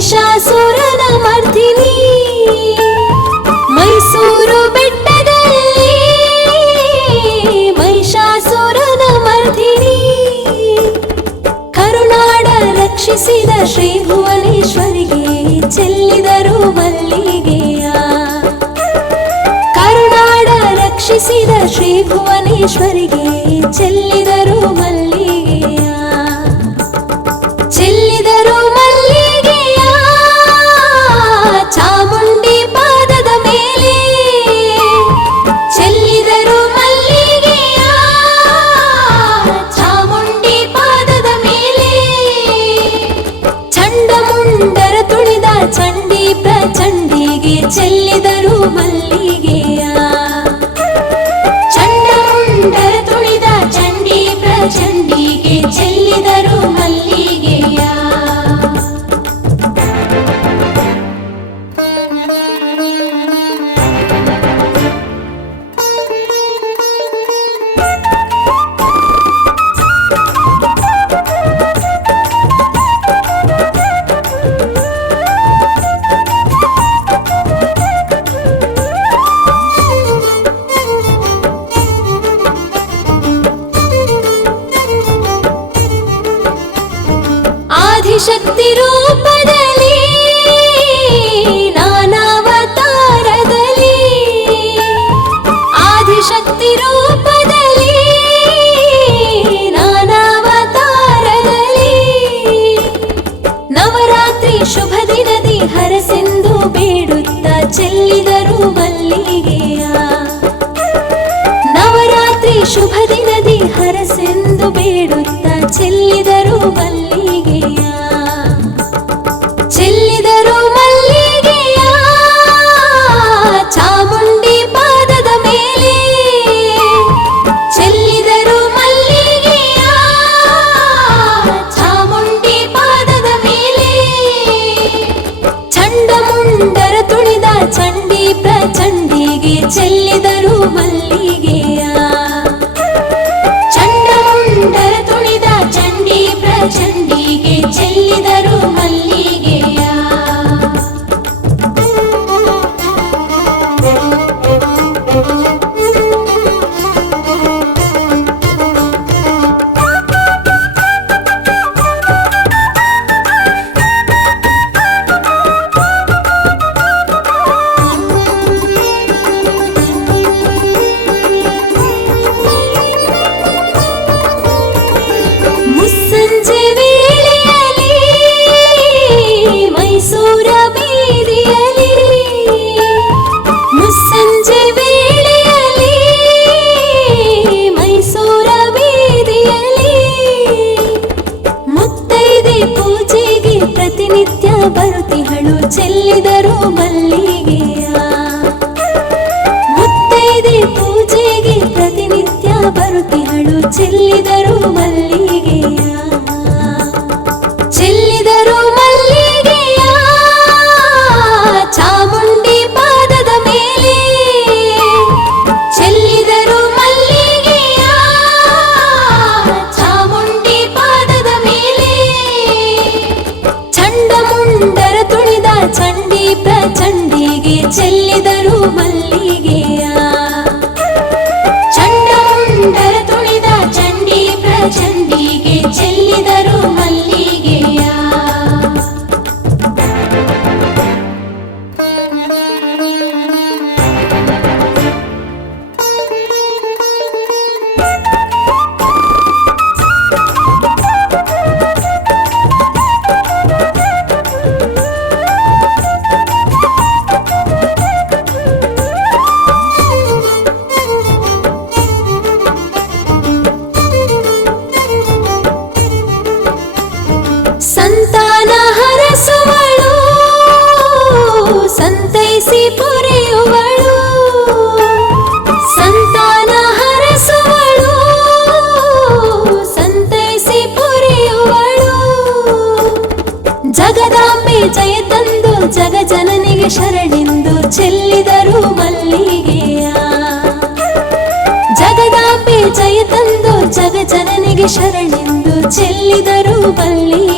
ಮಹಿಷಾಸುರನ ಮರ್ದಿನಿ ಮೈಸೂರು ಬೆಟ್ಟದಲ್ಲಿ ಮಹಿಷಾಸುರನ ಮರ್ದಿನಿ ಕರುನಾಡ ರಕ್ಷಿಸಿದ ಶ್ರೀ ಭುವನೇಶ್ವರಿಗೆ ಚೆಲ್ಲಿದರು ಮಲ್ಲಿಗೆಯ ಕರುನಾಡ ರಕ್ಷಿಸಿದ ಶ್ರೀ ಭುವನೇಶ್ವರಿಗೆ ಚೆಲ್ಲಿದರು ಮಲ್ಲಿಗೆಯ ಚೆಲ್ಲಿದರು ಮಲ್ಲಿಗೆಯ ಚಾಮುಂಡಿ ಪಾದದ ಮೇಲೆ ಚೆಲ್ಲಿದರು ಮಲ್ಲಿಗೆಯ ಚಾಮುಂಡಿ ಪಾದದ ಮೇಲೆ ಚಂಡಮುಂಡರ ತುಳಿದ ಚಂಡಿ ಪ್ರಚಂಡಿಗೆ ಚೆಲ್ಲಿದರು ಮಲ್ಲಿಗೆಯ ಚಂಡಮುಂಡರ ತುಳಿದ ಚಂಡಿ ಪ್ರಚಂಡಿಗೆ ಚೆಲ್ಲಿದರು ಮಲ್ಲಿಗೆಯ ಆದಿಶಕ್ತಿ ರೂಪದಲ್ಲಿ ನಾನಾವತಾರದಲ್ಲಿ ಆದಿಶಕ್ತಿ ರೂಪದಲ್ಲಿ ನಾನಾವತಾರದಲ್ಲಿ ನವರಾತ್ರಿ ಶುಭ ದಿನದಿ ಹರಸೆಂದು ಬೇಡುತ್ತ ಚೆಲ್ಲಿದರು ಮಲ್ಲಿಗೆಯ ನವರಾತ್ರಿ ಶುಭ ದಿನದಿ ಹರಸೆಂದು ಬೇಡುತ್ತ ಚೆಲ್ಲಿದರು ಮಲ್ಲಿಗೆಯ ಚೆಲ್ಲಿದರು ಮಲ್ಲಿಗೆಯ ಚಾಮುಂಡಿ ಪಾದದ ಮೇಲೆ ಚೆಲ್ಲಿದರು ಮಲ್ಲಿಗೆಯ ಚಾಮುಂಡಿ ಪಾದದ ಮೇಲೆ ಚಂಡಮುಂಡರ ತುಳಿದ ಚಂಡಿ ಪ್ರಚಂಡಿಗೆ ಚೆಲ್ಲಿದರು ಮಲ್ಲಿಗೆಯ ಚಂಡಮುಂಡರ ತುಳಿದ ಚಂಡಿ ಪ್ರಚಂಡಿಗೆ ಚೆಲ್ಲಿದರು ಮಲ್ಲಿಗೆಯ ಮುಸ್ಸಂಜೆ ವೇಳೆಯಲ್ಲಿ ಮೈಸೂರ ಬೀದಿಯಲ್ಲಿ ಮುಸ್ಸಂಜೆ ವೇಳೆಯಲ್ಲಿ ಮೈಸೂರ ಬೀದಿಯಲ್ಲಿ ಮುತ್ತೈದೆ ಪೂಜೆಗೆ ಪ್ರತಿನಿತ್ಯ ಬರುತ್ತಿಹಳು ಚೆಲ್ಲಿದರು ಮಲ್ಲಿಗೆಯ ಮುತ್ತೈದೆ ಪೂಜೆಗೆ ಪ್ರತಿನಿತ್ಯ ಬರುತ್ತಿಹಳು ಚೆಲ್ಲಿದರು ಮಲ್ಲಿಗೆಯ ಚೆಲ್ಲಿದರು ಮಲ್ಲಿಗೆಯ ಚಾಮುಂಡಿ ಪಾದದ ಮೇಲೆ ಚೆಲ್ಲಿದರು ಮಲ್ಲಿಗೆಯ ಚಾಮುಂಡಿ ಪಾದದ ಮೇಲೆ ಚಂಡಮುಂಡರ ತುಳಿದ ಚಂಡಿ ಪ್ರಚಂಡಿಗೆ ಚೆಲ್ಲಿದರು ಮಲ್ಲಿಗೆಯ ಚಂಡಮುಂಡರ ತುಳಿದ ಚಂಡಿ ಪ್ರಚಂಡಿಗೆ ಚೆಲ್ಲಿದರು ಮಲ್ಲಿಗೆಯ ಸಂತಾನ ಹರಸುವಳು ಸಂತೈಸಿ ಪೊರೆಯುವಳು ಸಂತಾನ ಹರಸುವಳು ಸಂತೈಸಿ ಪೊರೆಯುವಳು ಜಗದಾಂಬೆ ಜಯ ತಂದು ಜಗ ಜನನಿಗೆ ಶರಣೆಂದು ಚೆಲ್ಲಿದರು ಮಲ್ಲಿಗೆಯ ಜಗದಾಂಬೆ ಜಯ ತಂದು ಜಗ ಜನನಿಗೆ ಶರಣೆಂದು ಚೆಲ್ಲಿದರು ಮಲ್ಲಿಗೆಯ